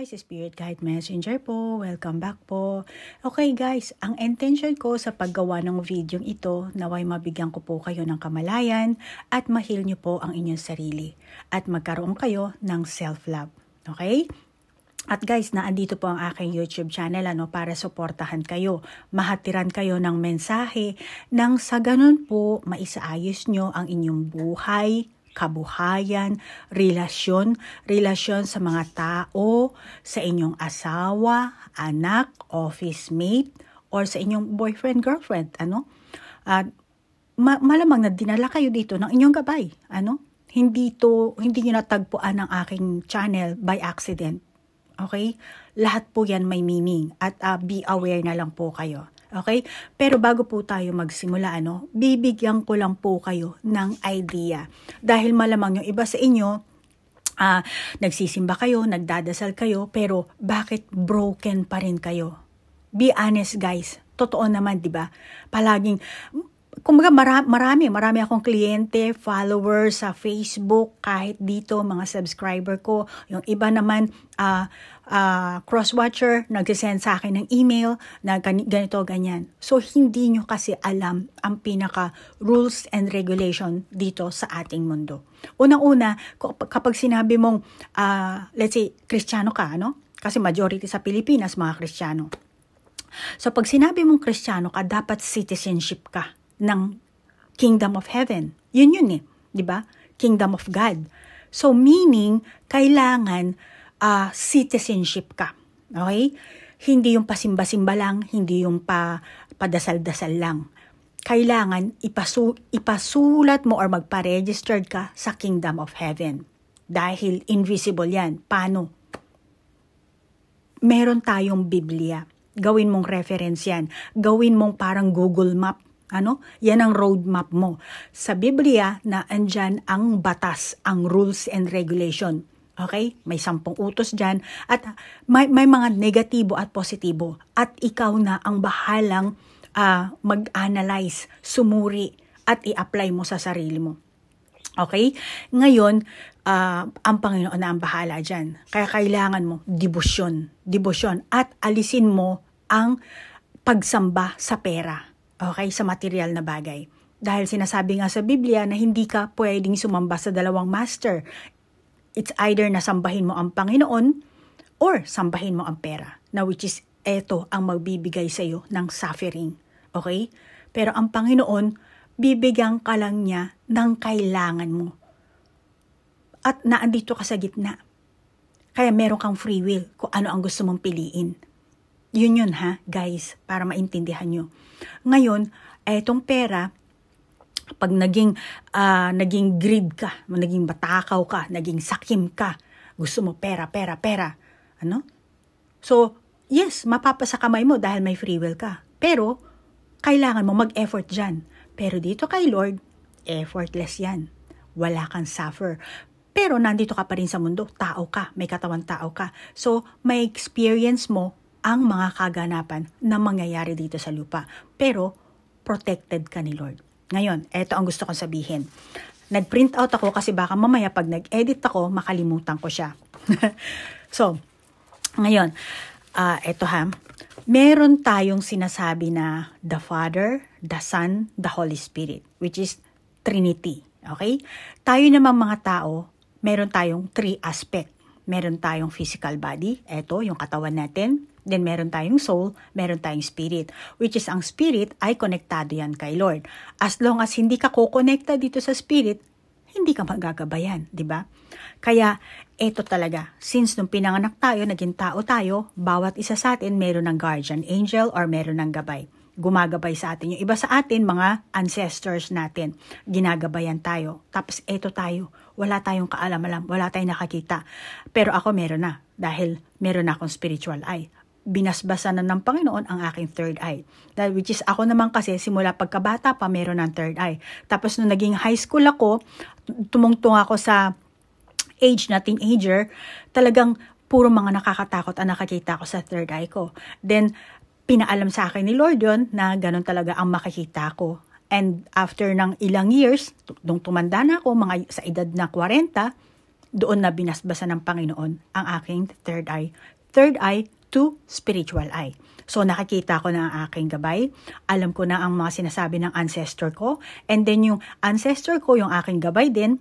guys, Spirit Guide Messenger po. Welcome back po. Okay guys, ang intention ko sa paggawa ng video ito, naway mabigyan ko po kayo ng kamalayan at ma-heal nyo po ang inyong sarili at magkaroon kayo ng self-love. Okay? At guys, naandito po ang aking YouTube channel para suportahan kayo. Mahatiran kayo ng mensahe nang sa ganun po maisaayos nyo ang inyong buhay, kabuhayan, relasyon sa mga tao, sa inyong asawa, anak, office mate, or sa inyong boyfriend, girlfriend, At malamang na dinala kayo dito ng inyong gabay, Hindi nyo natagpuan ang aking channel by accident. Okay? Lahat po yan may meaning at be aware na lang po kayo. Okay? Pero bago po tayo magsimula, bibigyan ko lang po kayo ng idea. Dahil malamang yung iba sa inyo, nagsisimba kayo, nagdadasal kayo, pero bakit broken pa rin kayo? Be honest guys. Totoo naman, di ba? Palaging, kumbaga marami akong kliyente, followers sa Facebook, kahit dito, mga subscriber ko. Yung iba naman, cross-watcher, nagsisend sa akin ng email na ganito, ganyan. So, hindi nyo kasi alam ang pinaka-rules and regulation dito sa ating mundo. Unang-una, kapag sinabi mong, let's say, Kristiyano ka, Kasi majority sa Pilipinas, mga Kristiyano. So, pag sinabi mong Kristiyano ka, dapat citizenship ka ng Kingdom of Heaven. Yun di ba? Kingdom of God. So, meaning, kailangan citizenship ka. Okay? Hindi yung pasimba-simba lang, hindi yung padasal-dasal lang. Kailangan ipasulat mo or magpa-registered ka sa Kingdom of Heaven. Dahil invisible yan. Paano? Meron tayong Biblia. Gawin mong reference yan. Gawin mong parang Google Map. Yan ang roadmap mo. Sa Biblia na andyan ang batas, ang rules and regulation. Okay? May 10 utos dyan. At may mga negatibo at positibo. At ikaw na ang bahalang mag-analyze, sumuri, at i-apply mo sa sarili mo. Okay? Ngayon, ang Panginoon na ang bahala dyan. Kaya kailangan mo debosyon. At alisin mo ang pagsamba sa pera. Okay? Sa material na bagay. Dahil sinasabi nga sa Biblia na hindi ka pwedeng sumamba sa dalawang master. It's either na sambahin mo ang Panginoon or sambahin mo ang pera. Na which is, eto ang magbibigay sa iyo ng suffering. Okay? Pero ang Panginoon, bibigyan ka lang niya ng kailangan mo. At naandito ka sa gitna. Kaya meron kang free will kung ano ang gusto mong piliin. Yun guys, para maintindihan nyo. Ngayon, etong pera, pag naging greed ka, naging batakaw ka, naging sakim ka, gusto mo pera. So, yes, mapapasa kamay mo dahil may free will ka. Pero, kailangan mo mag-effort dyan. Pero dito kay Lord, effortless yan. Wala kang suffer. Pero nandito ka pa rin sa mundo, tao ka, may katawan tao ka. So, may experience mo ang mga kaganapan na mangyayari dito sa lupa. Pero, protected ka ni Lord. Ngayon, eto ang gusto kong sabihin. Nag-print out ako kasi baka mamaya pag nag-edit ako, makalimutan ko siya. So, ngayon, eto meron tayong sinasabi na the Father, the Son, the Holy Spirit, which is Trinity. Okay? Tayo naman mga tao, meron tayong 3 aspect. Meron tayong physical body, eto yung katawan natin. Then meron tayong soul, meron tayong spirit. Which is ang spirit ay konektado yan kay Lord. As long as hindi ka kukonekta dito sa spirit, hindi ka magagabayan, di ba? Kaya eto talaga, since nung pinanganak tayo, naging tao tayo, bawat isa sa atin meron ng guardian angel or meron ng gabay. Gumagabay sa atin. Yung iba sa atin, mga ancestors natin, ginagabayan tayo. Tapos eto tayo, wala tayong kaalam-alam, wala tayong nakakita. Pero ako meron na, dahil meron na akong spiritual eye. Binasbasan na ng Panginoon ang aking third eye. Dahil which is ako naman kasi simula pagkabata pa meron ng third eye. Tapos nung naging high school ako, tumungtong ako sa age na teenager, talagang puro mga nakakatakot ang nakakita ko sa third eye ko. Then, pinaalam sa akin ni Lord yun na ganun talaga ang makikita ko. And after ng ilang years, nung tumanda na ako, mga sa edad na 40, doon na binasbasan ng Panginoon ang aking third eye. Third eye to spiritual eye. So nakikita ko na ang aking gabay, alam ko na ang mga sinasabi ng ancestor ko, and then yung ancestor ko, yung aking gabay din,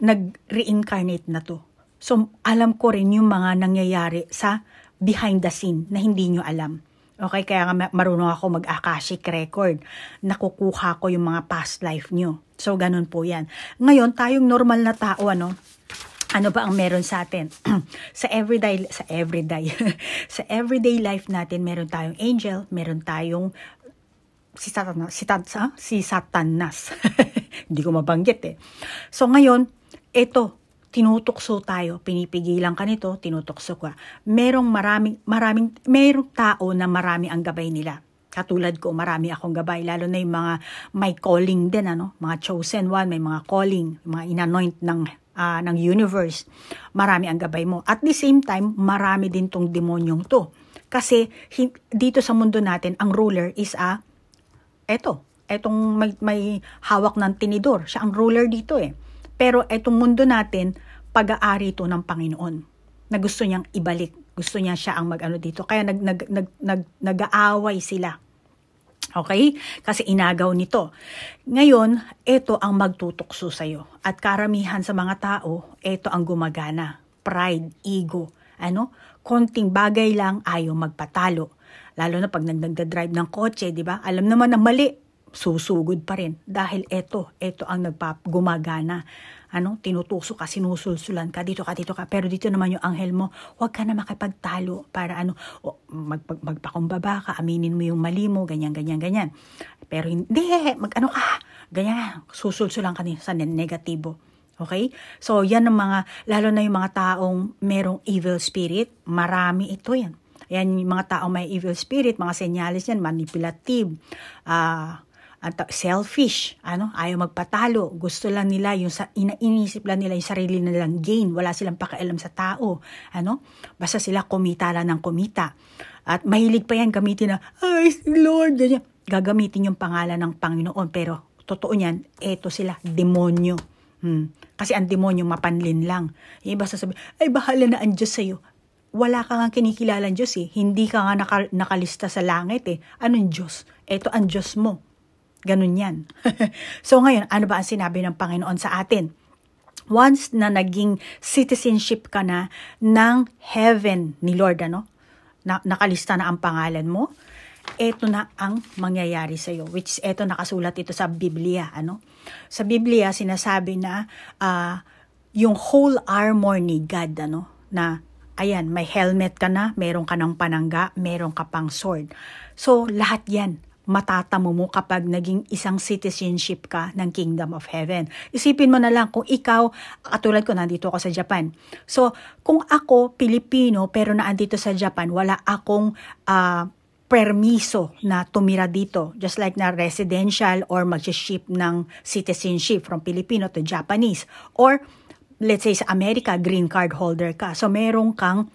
nag-reincarnate na to. So alam ko rin yung mga nangyayari sa behind the scene na hindi nyo alam. Okay, kaya nga marunong ako mag-akashic record. Nakukuha ko yung mga past life nyo. So ganun po yan. Ngayon, tayong normal na tao, ano ba ang meron sa atin? sa everyday sa everyday life natin, meron tayong angel, meron tayong si Satanas. Hindi ko mabanggit eh. So ngayon, ito, tinutukso tayo, pinipigilan ka nito, tinutukso ka. Merong tao na marami ang gabay nila. Katulad ko, marami akong gabay, lalo na yung mga may calling din, mga chosen one, may mga calling, mga inanoint ng universe. Marami ang gabay mo. At the same time, marami din tong demonyong to. Kasi dito sa mundo natin, ang ruler is etong may hawak ng tinidor. Siya ang ruler dito eh. Pero etong mundo natin, pag-aari ito ng Panginoon na gusto niyang ibalik. Gusto niya siya ang mag-ano dito. Kaya nag-aaway sila. Okay? Kasi inagaw nito. Ngayon, ito ang magtutukso sa'yo. At karamihan sa mga tao, ito ang gumagana. Pride, ego. Konting bagay lang ayaw magpatalo. Lalo na pag nagdadrive ng kotse, di ba? Alam naman na mali, susugod pa rin. Dahil ito ang gumagana. Tinutusok ka, sinusulsulan ka, dito ka. Pero dito naman yung anghel mo, huwag ka na makipagtalo para magpakumbaba ka, aminin mo yung mali mo, ganyan. Pero hindi, ganyan, susulsulan ka sa negatibo. Okay? So, yan ang lalo na yung mga taong merong evil spirit, marami ito yan. Yan yung mga taong may evil spirit, mga senyales yan, manipulative, selfish, ayaw magpatalo, gusto lang nila inisip lang nila yung sarili nilang gain, wala silang pakialam sa tao, basta sila kumita lang ng kumita, at mahilig pa yan gamitin na, ay Lord, ganyan, gagamitin yung pangalan ng Panginoon, pero totoo niyan, eto sila, demonyo, kasi ang demonyo mapanlin lang, basta sabi, ay bahala na ang Diyos sa'yo, wala ka nga kinikilalang Diyos hindi ka nga nakalista sa langit anong Diyos? Eto ang Diyos mo. Ganun yan. So ngayon, ano ba ang sinabi ng Panginoon sa atin? Once na naging citizenship ka na ng heaven ni Lord, nakalista na ang pangalan mo, eto na ang mangyayari sa iyo. Which eto nakasulat ito sa Biblia. Sa Biblia, sinasabi na yung whole armor ni God, na ayan, may helmet ka na, meron ka ng panangga, meron ka pang sword. So lahat yan matatamo mo kapag naging isang citizenship ka ng Kingdom of Heaven. Isipin mo na lang kung ikaw, katulad ko, nandito ako sa Japan. So, kung ako, Pilipino, pero naandito sa Japan, wala akong permiso na tumira dito. Just like na residential or mag-ship ng citizenship from Filipino to Japanese. Or, let's say sa Amerika, green card holder ka. So, meron kang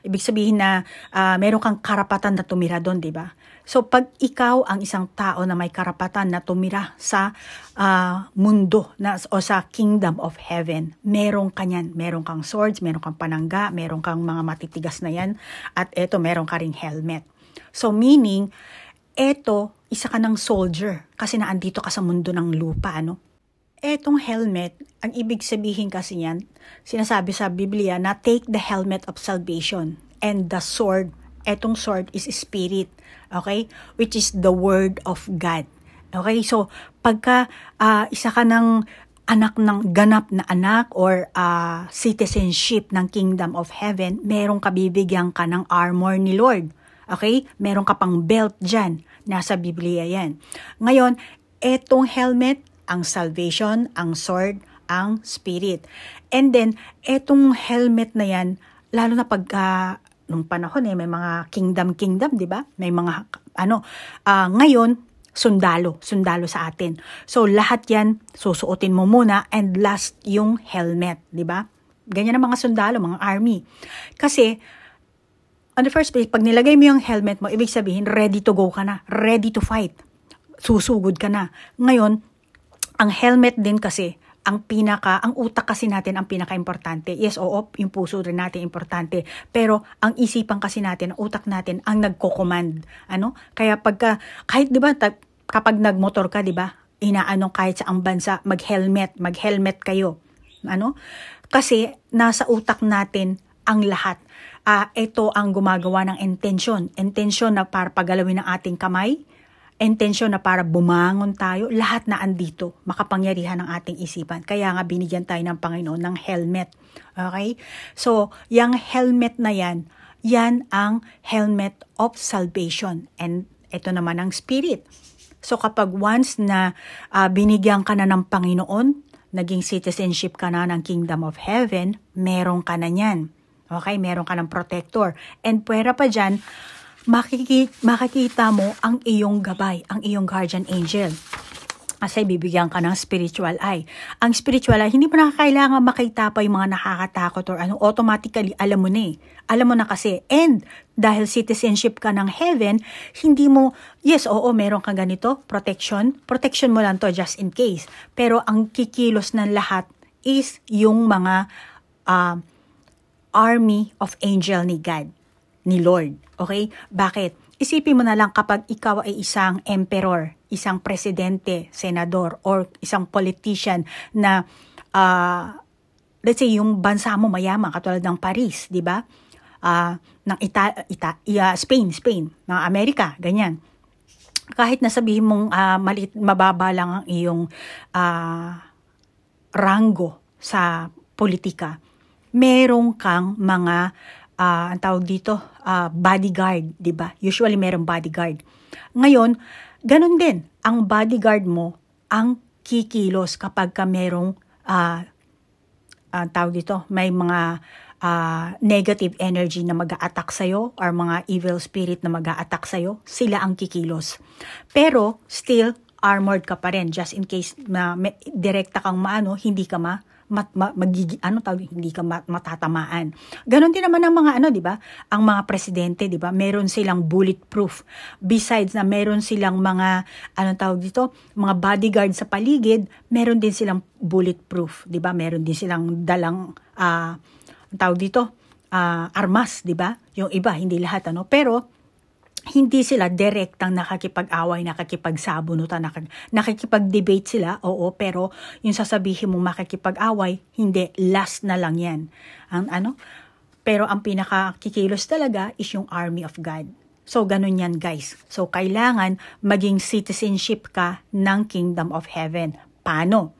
ibig sabihin na meron kang karapatan na tumira doon, di ba? So, pag ikaw ang isang tao na may karapatan na tumira sa mundo o sa Kingdom of Heaven, meron ka yan. Meron kang swords, meron kang panangga, meron kang mga matitigas na yan, at eto, meron ka ring helmet. So, meaning, eto, isa ka ng soldier kasi naandito ka sa mundo ng lupa, Etong helmet, ang ibig sabihin kasi yan, sinasabi sa Biblia na take the helmet of salvation and the sword. Etong sword is spirit, okay? Which is the word of God. Okay? So, pagka isa ka ng anak ng ganap na anak or citizenship ng Kingdom of Heaven, merong kabibigyan ka ng armor ni Lord. Okay? Meron ka pang belt dyan. Nasa Biblia yan. Ngayon, etong helmet, ang salvation, ang sword, ang spirit. And then, etong helmet na yan, lalo na pagka, nung panahon may mga kingdom, di ba? May mga, ngayon, sundalo sa atin. So, lahat yan, susuotin mo muna, and last, yung helmet, di ba? Ganyan ang mga sundalo, mga army. Kasi, on the first place, pag nilagay mo yung helmet mo, ibig sabihin, ready to go ka na, ready to fight. Susugod ka na. Ngayon, ang helmet din kasi, ang utak kasi natin ang pinaka-importante. Yes, oo, yung puso rin natin importante. Pero ang isipan kasi natin, ang utak natin ang nagko-command. Kaya kahit 'di ba, kapag nagmotor ka, 'di ba? Inaano kahit sa ang bansa, mag-helmet kayo. Kasi nasa utak natin ang lahat. Ito ang gumagawa ng intention na para pagalawin ng ating kamay, intention na para bumangon tayo, lahat na andito, makapangyarihan ng ating isipan. Kaya nga binigyan tayo ng Panginoon ng helmet. Okay? So, yung helmet na yan ang helmet of salvation. And ito naman ang spirit. So, kapag once na binigyan ka na ng Panginoon, naging citizenship ka na ng Kingdom of Heaven, meron ka na yan. Okay? Meron ka ng protector. And pwera pa dyan, makikita mo ang iyong gabay, ang iyong guardian angel. Kasi bibigyan ka ng spiritual eye. Ang spiritual eye, hindi mo na kailangan makita pa yung mga nakakatakot or automatically alam mo na eh. Alam mo na kasi. And dahil citizenship ka ng heaven, hindi mo, yes, oo, meron kang ganito, protection mo lang to just in case. Pero ang kikilos ng lahat is yung mga army of angel ni God, ni Lord. Okay? Bakit? Isipin mo na lang kapag ikaw ay isang emperor, isang presidente, senador, or isang politician na, let's say, yung bansa mo mayaman, katulad ng Paris, di ba? Ng Spain, ng Amerika, ganyan. Kahit na sabihin mong mababa lang ang iyong ranggo sa politika, merong kang mga ang tawag dito, bodyguard, di ba? Usually merong bodyguard. Ngayon, ganun din, ang bodyguard mo ang kikilos kapag ka merong tawag dito, may mga negative energy na mag-a-attack sa'yo or mga evil spirit na mag-a-attack sa'yo, sila ang kikilos. Pero, still, armored ka pa rin just in case na direkta kang hindi ka hindi ka matatamaan. Ganon din naman ang mga di ba? Ang mga presidente, di ba? Meron silang bulletproof. Besides na meron silang mga mga bodyguard sa paligid, meron din silang bulletproof, di ba? Meron din silang dalang armas, di ba? Yung iba, hindi lahat pero hindi sila direktang nakikipag-away, nakikipagsabunutan, nakikipag-debate sila, oo, pero yung sasabihin mo makikipag-away, hindi, last na lang yan. Pero ang pinakakikilos talaga is yung army of God. So, ganun yan, guys. So, kailangan maging citizenship ka ng Kingdom of Heaven. Paano?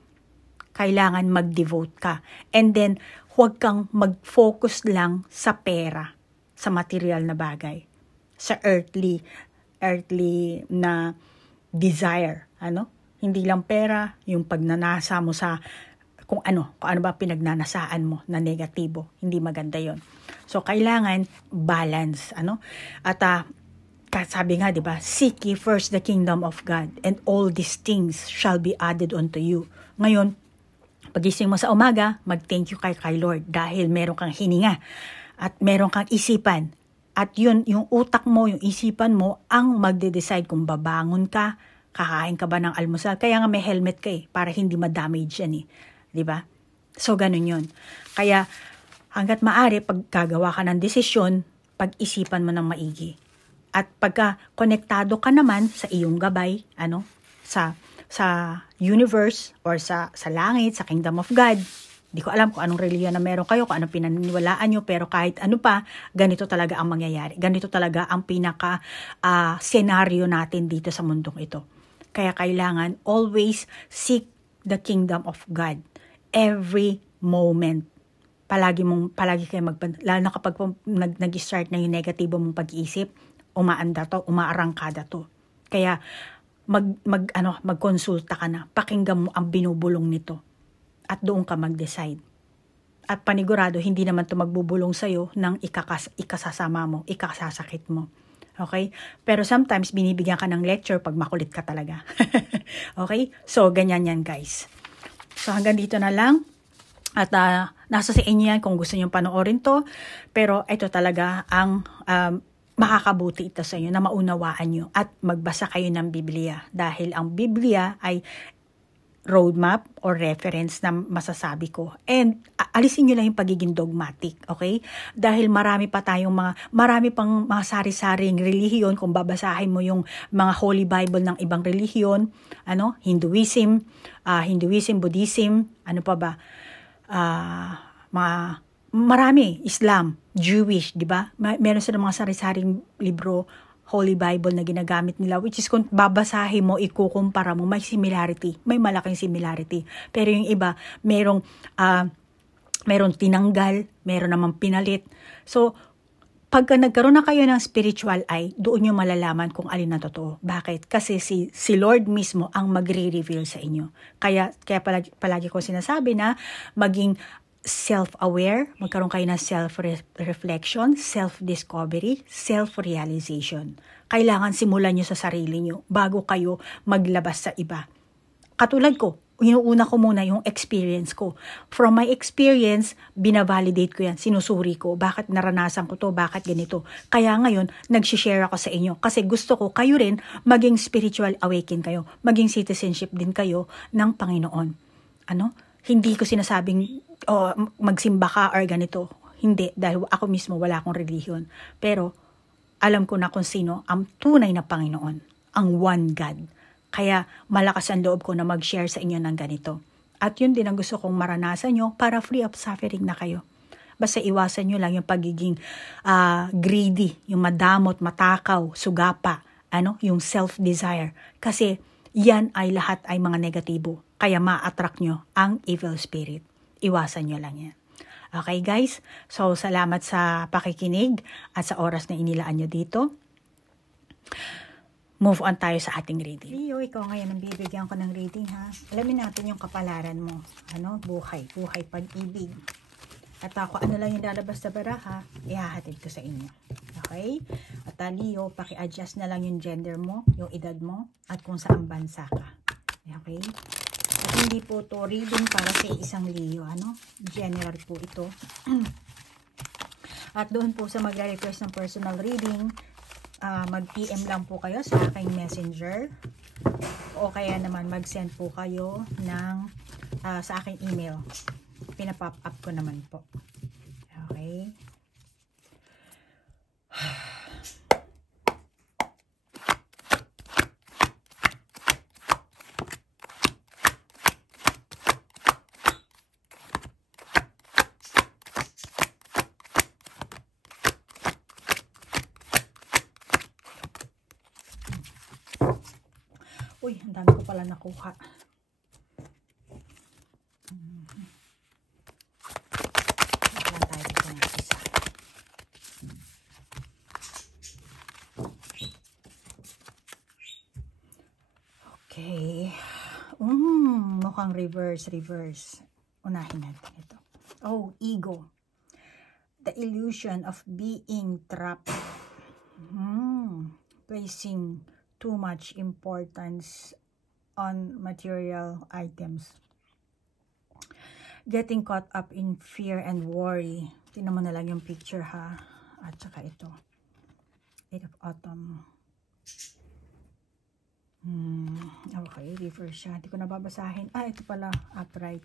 Kailangan mag-devote ka. And then, huwag kang mag-focus lang sa pera, sa material na bagay, sa earthly na desire, Hindi lang pera, yung pagnanasa mo sa kung ano ba pinagnanasaan mo na negatibo, hindi maganda 'yon. So kailangan balance, At sabi nga, 'di ba? Seek ye first the kingdom of God, and all these things shall be added unto you. Ngayon, pagising mo sa umaga, mag-thank you kay Lord dahil meron kang hininga at meron kang isipan. At yun, yung utak mo, yung isipan mo, ang magde-decide kung babangon ka, kakain ka ba ng almusal. Kaya nga may helmet ka para hindi ma-damage yan Diba? So, ganun yun. Kaya, hanggat maaari, pag gagawa ka ng desisyon, pag-isipan mo ng maigi. At pagka konektado ka naman sa iyong gabay, sa universe, or sa langit, sa kingdom of God, di ko alam kung anong reliyon na meron kayo, kung anong pinaniniwalaan nyo, pero kahit ano pa, ganito talaga ang mangyayari. Ganito talaga ang pinaka-senaryo natin dito sa mundong ito. Kaya kailangan always seek the kingdom of God. Every moment. Palagi kayo lalo na kapag nag-start na yung negatibo mong pag-iisip, umaarangkada to. Kaya magkonsulta ka na, pakinggan mo ang binubulong nito. At doon ka mag-decide. At panigurado, hindi naman ito magbubulong sa'yo ng ikasasama mo, ikasasakit mo. Okay? Pero sometimes, binibigyan ka ng lecture pag makulit ka talaga. Okay? So, ganyan yan, guys. So, hanggang dito na lang. At nasa sa inyo yan kung gusto nyo panoorin to. Pero ito talaga ang makakabuti ito sa inyo, na maunawaan nyo. At magbasa kayo ng Biblia. Dahil ang Biblia ay roadmap or reference na masasabi ko. And alisin nyo lang yung pagiging dogmatic, okay? Dahil marami pang mga sari-saring relihiyon. Kung babasahin mo yung mga Holy Bible ng ibang relihiyon, Hinduism, Buddhism, ano pa ba? Marami, Islam, Jewish, di ba? Meron sila mga sari-saring libro, Holy Bible na ginagamit nila, which is kung babasahin mo, ikukumpara mo, may similarity, may malaking similarity. Pero yung iba, merong tinanggal, meron namang pinalit. So, pagka nagkaroon na kayo ng spiritual eye, doon nyo malalaman kung alin na totoo. Bakit? Kasi si Lord mismo ang magre-reveal sa inyo. Kaya palagi ko sinasabi na maging self-aware, magkaroon kayo ng self-reflection, self-discovery, self-realization. Kailangan simulan nyo sa sarili nyo bago kayo maglabas sa iba. Katulad ko, inuuna ko muna yung experience ko. From my experience, binavalidate ko yan, sinusuri ko, bakit naranasan ko to, bakit ganito. Kaya ngayon, nagsishare ako sa inyo kasi gusto ko kayo rin maging spiritual awaken kayo, maging citizenship din kayo ng Panginoon. Hindi ko sinasabing magsimba ka or ganito. Hindi, dahil ako mismo wala akong relihiyon. Pero alam ko na kung sino ang tunay na Panginoon, ang one God. Kaya malakas ang loob ko na mag-share sa inyo ng ganito. At yun din ang gusto kong maranasan nyo para free of suffering na kayo. Basta iwasan nyo lang yung pagiging greedy, yung madamot, matakaw, sugapa, yung self-desire. Kasi yan ay lahat ay mga negatibo. Kaya ma-attract nyo ang evil spirit. Iwasan nyo lang yan. Okay guys? So salamat sa pakikinig at sa oras na inilaan nyo dito. Move on tayo sa ating reading. Leo, ikaw ngayon ang bibigyan ko ng reading ha. Alamin natin yung kapalaran mo. Buhay, pag-ibig. At ako, lang yung lalabas sa baraha, ihahatid ko sa inyo. Okay? At Leo, paki-adjust na lang yung gender mo, yung edad mo, at kung saan bansa ka. Okay? At hindi po to reading para sa isang Leo, General po ito. At doon po sa magre-request ng personal reading, mag-PM lang po kayo sa aking messenger o kaya naman mag-send po kayo ng sa aking email. Pinapop up ko naman po. Okay? Uy, ang dami ko pala nakuha. Lang tayo dito ng isa. Okay. Mukhang reverse. Unahin natin ito. Oh, ego. The illusion of being trapped. Placing too much importance on material items. Getting caught up in fear and worry. Tingnan mo na lang yung picture ha. At saka ito. 8 of Autumn. Okay, reverse siya. Hindi ko nababasahin. Ito pala. Upright.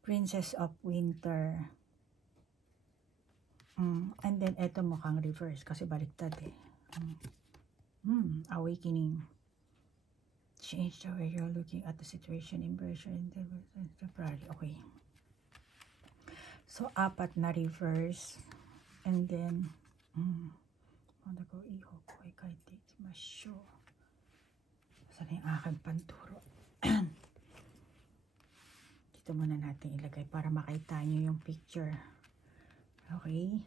Princess of Winter. And then ito mukhang reverse kasi baliktad eh. Awakening. Change the way you're looking at the situation, inversion, temporarily. Okay. So, 4 na reverse. And then, iho ko ay kahit masyo. Saan yung aking panturo? Dito muna natin ilagay para makita nyo yung picture. Okay.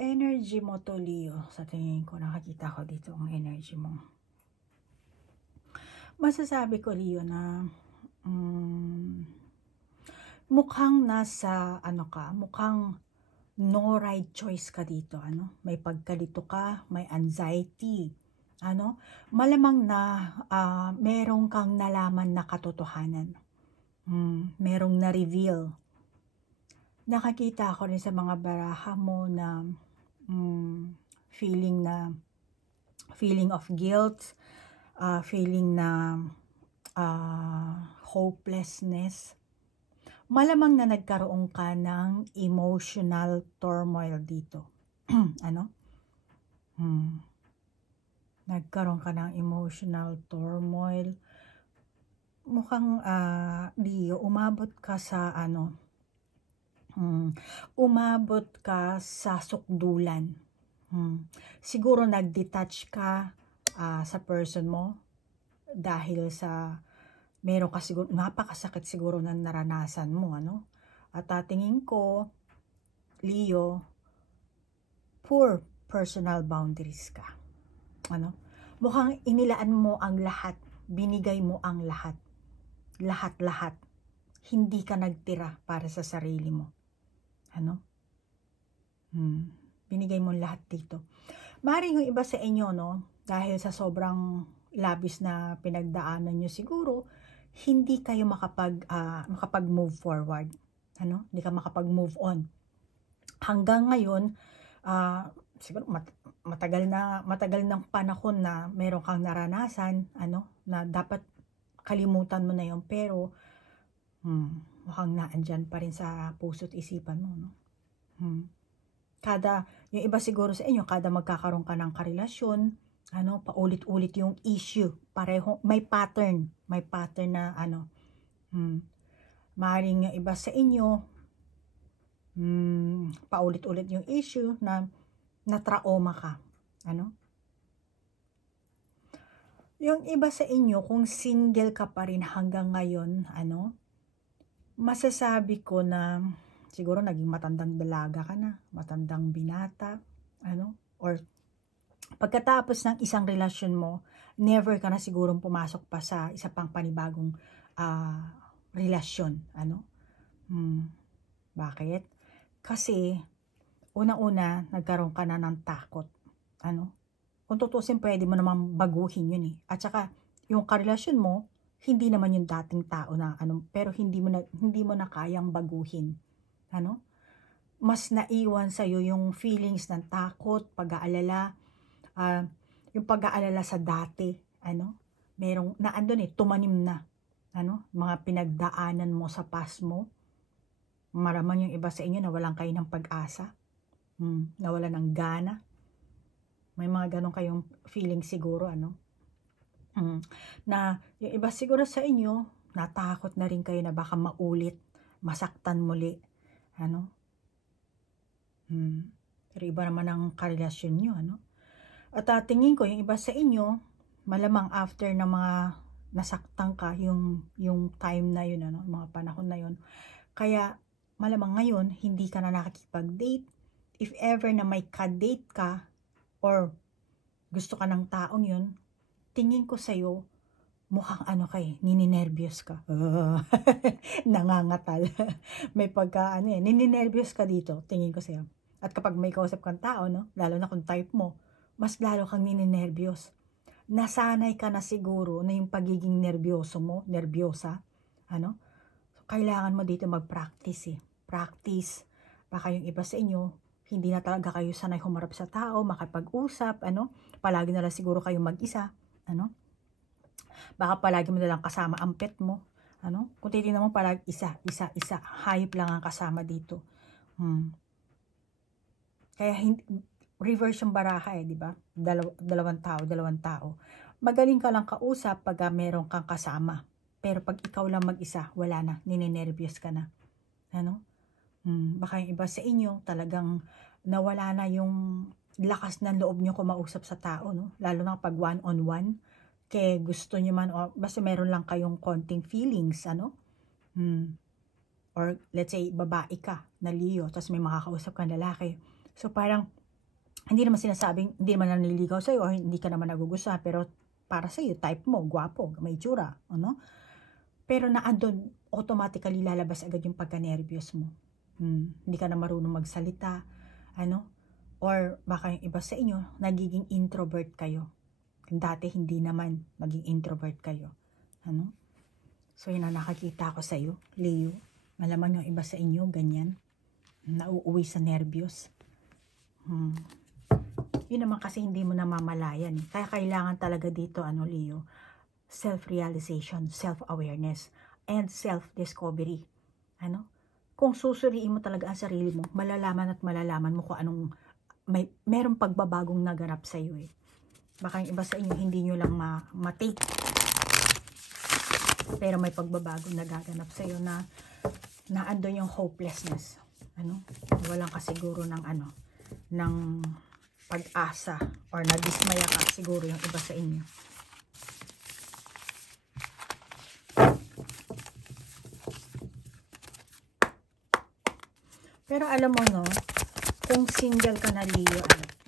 Energy mo to, Leo. Sa tingin ko, nakakita ko dito ang energy mo. Masasabi ko, Leo, na mukhang nasa, mukhang no right choice ka dito, May pagkalito ka, may anxiety, Malamang na merong kang nalaman na katotohanan. Merong na-reveal. Nakakita ako rin sa mga baraha mo na feeling of guilt, feeling na hopelessness. Malamang na nagkaroon ka ng emotional turmoil dito. Ano? Nagkaroon ka ng emotional turmoil. Mukhang Leo, umabot ka sa umabot ka sa sukdulan. Siguro nag-detach ka sa person mo dahil sa meron ka siguro, napakasakit siguro na naranasan mo, ano? At tingin ko, Leo, poor personal boundaries ka. Ano? Mukhang inilaan mo ang lahat, binigay mo ang lahat. Lahat-lahat. Hindi ka nagtira para sa sarili mo. Ano? Binigay mo lahat dito. Maaaring yung iba sa inyo, no? Dahil sa sobrang labis na pinagdaanan nyo siguro, hindi kayo makapag-move forward. Ano? Hindi ka makapag-move on. Hanggang ngayon, siguro matagal ng panahon na meron kang naranasan, ano, na dapat kalimutan mo na yun, pero mukhang naandyan pa rin sa puso't isipan mo, no? Yung iba siguro sa inyo, kada magkakaroon ka ng karelasyon, ano, paulit-ulit yung issue, pareho, may pattern na maaaring yung iba sa inyo, paulit-ulit yung issue na trauma ka, ano. Yung iba sa inyo, kung single ka pa rin hanggang ngayon, ano, masasabi ko na siguro naging matandang dalaga ka na, matandang binata, ano, or pagkatapos ng isang relasyon mo, never ka na sigurong pumasok pa sa isa pang panibagong relasyon, ano. Bakit? Kasi unang-una nagkaroon ka na ng takot, ano. Kung tutusin, pwede mo namang baguhin yun eh. At saka yung karelasyon mo, hindi naman yung dating tao na ano, pero hindi mo na kayang baguhin, ano. Mas naiwan sa iyo yung feelings ng takot, pag-aalala, yung pag-aalala sa dati, ano, merong naandun eh, tumanim na, ano, mga pinagdaanan mo sa past mo. Maramang yung iba sa inyo nawalan kayo ng pag-asa, nawalan ng gana. May mga ganun kayong feeling siguro, ano, na yung iba siguro sa inyo, natakot na rin kayo na baka maulit, masaktan muli, ano. Pero iba naman ang karelasyon nyo, ano. At tingin ko, yung iba sa inyo, malamang after na mga nasaktan ka, yung time na yun, ano, mga panahon na yun, kaya malamang ngayon, hindi ka na nakikipag-date. If ever na may ka-date ka, or gusto ka ng taong yun, tingin ko sa'yo, mukhang ano ka eh, nininervyos ka. Nangangatal. May nininervyos ka dito, tingin ko sa'yo. At kapag may kausap kang tao, no, lalo na kung type mo, mas lalo kang nininervyos. Nasanay ka na siguro na yung pagiging nervyosa, ano, so, kailangan mo dito mag-practice eh. Practice. Baka yung iba sa inyo, hindi na talaga kayo sanay humarap sa tao, makipag-usap, ano, palagi na lang siguro kayo mag-isa, ano, baka palagi mo na lang kasama ang pet mo, ano, kung titignan mo palagi isa, hayop lang ang kasama dito. Kaya reverse yung baraha eh, di ba? Dalawang tao. Magaling ka lang kausap pag meron kang kasama. Pero pag ikaw lang mag-isa, wala na, nininervyos ka na. Ano? Baka yung iba sa inyo, talagang nawala na yung lakas ng loob nyo kumausap sa tao, no? Lalo na pag one-on-one. Kaya gusto nyo man, o basta meron lang kayong konting feelings, ano? Or let's say, babae ka na Leo, tapos may makakausap kang lalaki. So parang, hindi naman sinasabing, hindi naman naniligaw sa'yo, or hindi ka naman nagugustuhan, pero para sa'yo, type mo, gwapo, may tsura, ano? Pero naandun, automatically lalabas agad yung pagka-nervyos mo. Hindi ka na marunong magsalita, ano? Or baka yung iba sa inyo, nagiging introvert kayo. Dati hindi naman maging introvert kayo. Ano? So yun ang nakakita ko sa'yo, Leo. Malamang yung iba sa inyo, ganyan. Nauuwi sa nervyos. Yun naman kasi hindi mo namamalayan. Kaya kailangan talaga dito, Leo, self-realization, self-awareness, and self-discovery. Kung susuriin mo talaga ang sarili mo, malalaman at malalaman mo kung anong, merong pagbabagong naganap sa iyo eh. Baka yung iba sa inyo, hindi nyo lang ma-take. Pero may pagbabagong nagaganap sa iyo na andun yung hopelessness. Walang kasiguro ng ng pag-asa or nadismaya ka siguro yung iba sa inyo. Pero alam mo no, kung single ka na Leo,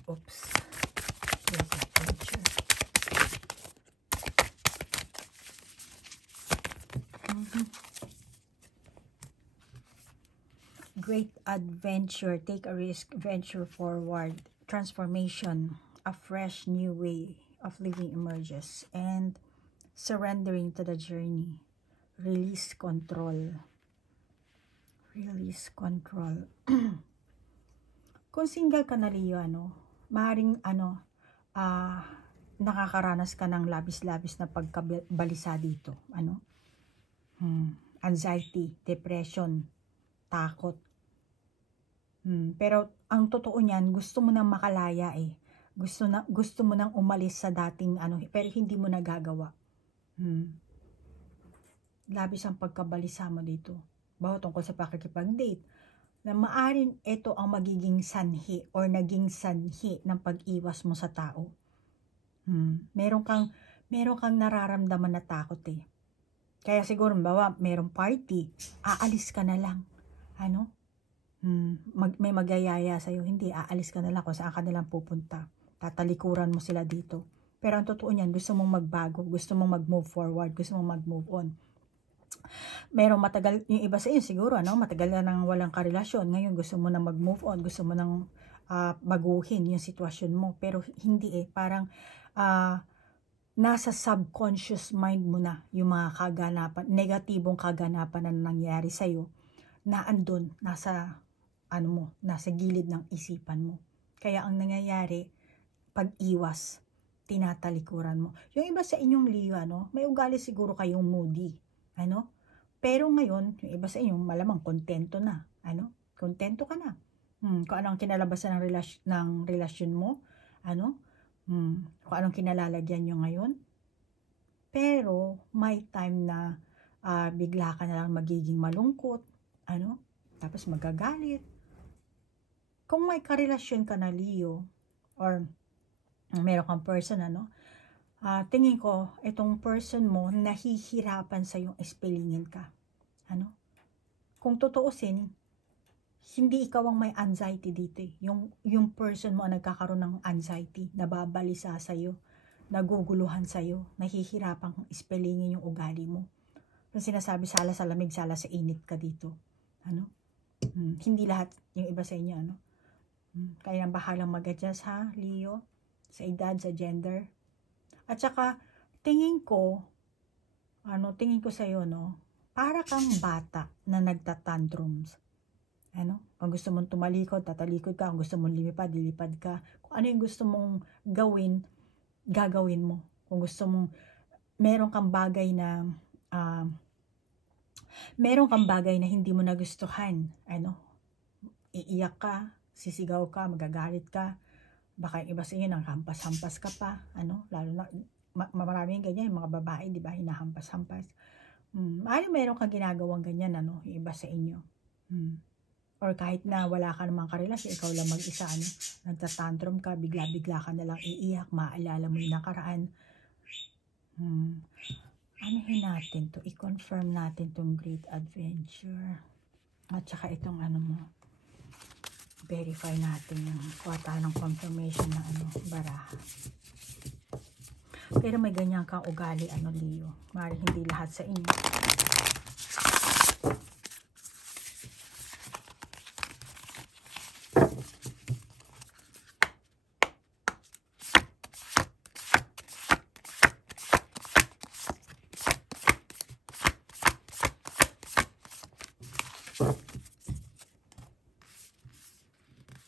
oops. Great adventure, take a risk, venture forward, transformation, a fresh new way of living emerges, and surrendering to the journey, release control. Release control. Kung single ka na Leo, maaaring nakakaranas ka ng labis-labis na pagkabalisa dito. Anxiety, depression, takot. Pero ang totoo niyan, gusto mo nang makalaya eh. Gusto mo nang umalis sa dating pero hindi mo nagagawa. Labis ang pagkabalisa mo dito. Bawa tungkol sa pakikipag-date. Na maaring ito ang magiging sanhi or naging sanhi ng pag-iwas mo sa tao. Meron kang nararamdaman na takot eh. Kaya siguro, bawa, merong party, aalis ka na lang. May magyayaya sa'yo, hindi, aalis ka na lang kung saan ka na lang pupunta. Tatalikuran mo sila dito. Pero ang totoo niyan, gusto mong magbago, gusto mong mag-move forward, gusto mong mag-move on. Merong matagal, yung iba sa inyo siguro, matagal na nang walang karelasyon. Ngayon, gusto mo na mag-move on, gusto mo nang baguhin yung sitwasyon mo. Pero hindi eh, parang nasa subconscious mind mo na yung mga kaganapan, negatibong kaganapan na nangyari sa'yo, na andun, nasa gilid ng isipan mo. Kaya ang nangyayari, pag-iwas, tinatalikuran mo. Yung iba sa inyong Leo, may ugali siguro kayong moody. Pero ngayon, yung iba sa inyo, malamang kontento na. Kontento ka na. Kung anong kinalabasan ng relasyon mo, kung anong kinalalagyan nyo ngayon. Pero, may time na bigla ka na lang magiging malungkot, tapos magagalit. Kung may karelasyon ka na Leo, or meron kang person, tingin ko, itong person mo, nahihirapan sa yung espelingin ka. Kung totoosin, hindi ikaw ang may anxiety dito. Yung person mo ang nagkakaroon ng anxiety, nababalisa sa'yo, naguguluhan sa'yo, nahihirapan kang espelingin yung ugali mo. Yung sinasabi, sala sa lamig, sala sa init ka dito. Hindi lahat, yung iba sa inyo, kaya bahalang mag-adjust ha, Leo, sa edad, sa gender. At saka, tingin ko sa'yo, para kang bata na nagtatantrums. Kung gusto mong tumalikod, tatalikod ka. Kung gusto mong lilipad ka. Kung ano yung gusto mong gawin, gagawin mo. Kung gusto mong, meron kang bagay na hindi mo nagustuhan. Iiyak ka, sisigaw ka, magagalit ka. Baka yung iba sa inyo, nanghampas-hampas ka pa. Lalo na, maraming ganyan, yung mga babae, di ba, hinahampas-hampas. Meron kang ginagawang ganyan, yung iba sa inyo. Or kahit na wala ka namang karelasyon, ikaw lang mag-isa, nagtatantrum ka, bigla-bigla ka nalang iiyak, maalala mo yung nakaraan. Anuhin natin to, i-confirm natin tong great adventure. At saka itong verify natin yung kuha tayo ng confirmation ng baraha. Pero may ganyan kang ugali, Leo. Maaaring hindi lahat sa inyo.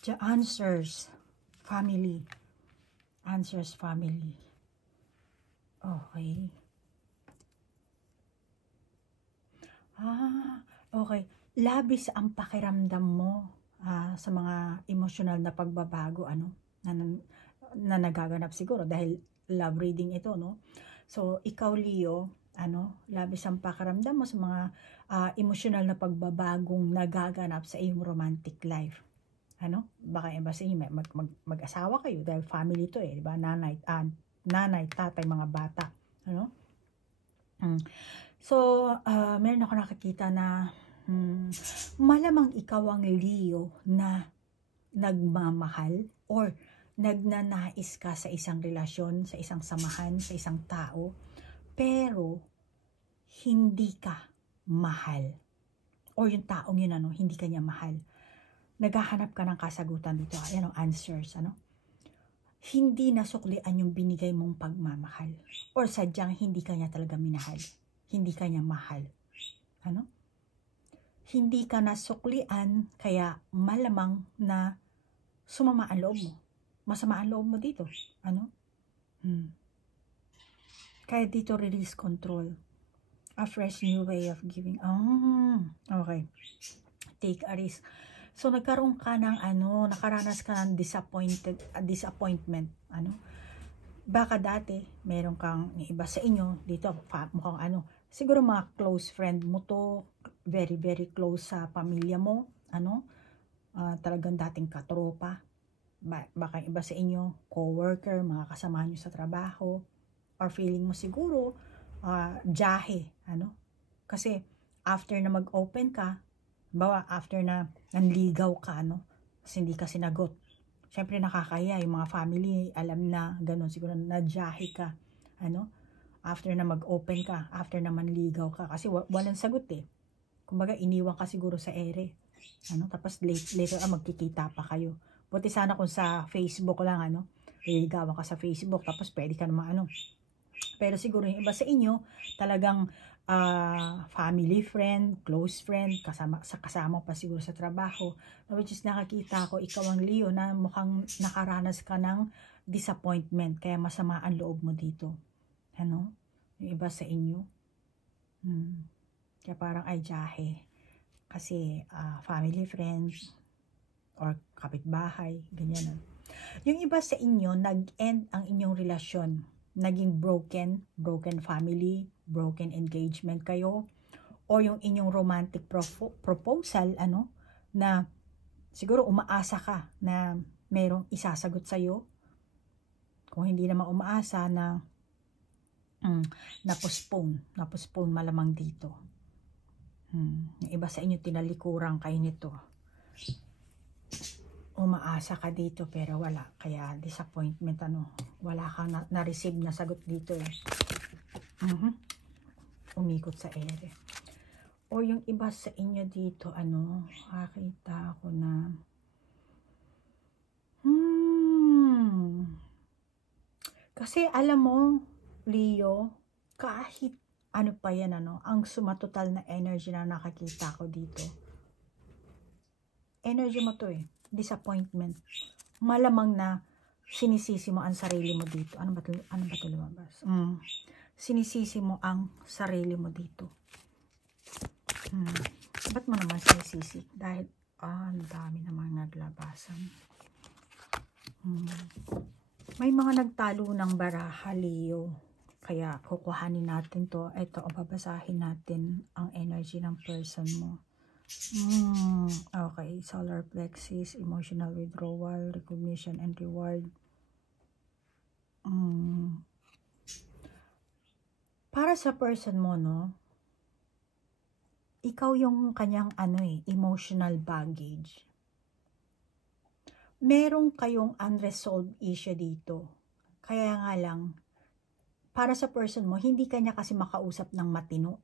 The answers, family, Cancer's family. Okay. Okay. Labis ang pakiramdam mo sa mga emosyonal na pagbabago, na nagaganap siguro dahil love reading ito, no? So, ikaw, Leo, labis ang pakiramdam mo sa mga emosyonal na pagbabagong nagaganap sa iyong romantic life. Baka iba sa inyo, mag-asawa kayo dahil family to di ba? Nanay, tatay, mga bata, So, meron ako nakakita na malamang ikaw ang Leo na nagmamahal or nagnanais ka sa isang relasyon, sa isang samahan, sa isang tao, pero hindi ka mahal. Or yung taong yun, hindi ka niya mahal. Naghahanap ka ng kasagutan dito, answers, Hindi nasuklian yung binigay mong pagmamahal. Or sadyang hindi ka niya talaga minahal. Hindi ka niya mahal. Hindi ka nasuklian, kaya malamang na sumama ang loob mo. Masama ang loob mo dito. Kaya dito release control. A fresh new way of giving. Okay. Take a risk. So nagkaroon ka ng nakaranas ka ng disappointment. Baka dati meron kang iba sa inyo dito, mukhang siguro mga close friend mo to, very very close sa pamilya mo, talagang dating katropa. Baka iba sa inyo, co-worker, mga kasamahan nyo sa trabaho, or feeling mo siguro jahe, kasi after na mag-open ka, after na nanligaw ka, kasi hindi ka sinagot, syempre nakakaya, yung mga family alam na ganun, siguro na jahe ka, after na mag-open ka, after na manligaw ka, kasi walang sagot kumbaga iniwan ka siguro sa ere, tapos later magkikita pa kayo. Buti sana kung sa Facebook lang, liligawan ka sa Facebook, tapos pwede ka naman pero siguro yung iba sa inyo, talagang family friend, close friend, kasama pa siguro sa trabaho, which is nakakita ko, ikaw ang Leo na mukhang nakaranas ka ng disappointment, kaya masama ang loob mo dito. Yung iba sa inyo, kaya parang ay jahe, kasi family friends, or kapitbahay, ganyan. Yung iba sa inyo, nag-end ang inyong relasyon, naging broken family, broken engagement kayo, o yung inyong romantic proposal, na siguro umaasa ka na merong isasagot sa'yo, kung hindi naman umaasa na na-postpone malamang dito. Yung iba sa inyo, tinalikuran kayo nito. Umaasa ka dito pero wala, kaya disappointment, wala kang na-receive na sagot dito umikot sa ere. O yung iba sa inyo dito, nakita ko na kasi alam mo, Leo, kahit pa yan, ang sumatotal na energy na nakakita ko dito, energy mo to disappointment. Malamang na sinisisi mo ang sarili mo dito. Ano ba ito lumabas? Sinisisi mo ang sarili mo dito. Ba't mo naman sinisisi? Dahil, ang dami namang naglabasan. May mga nagtalo ng baraha, Leo. Kaya kukuhanin natin to. Ito, babasahin natin ang energy ng person mo. Okay, solar plexus, emotional withdrawal, recognition and reward. Para sa person mo, ikaw yung kanyang emotional baggage. Merong kayong unresolved issue dito. Kaya nga lang, para sa person mo, hindi kanya kasi makausap ng matino.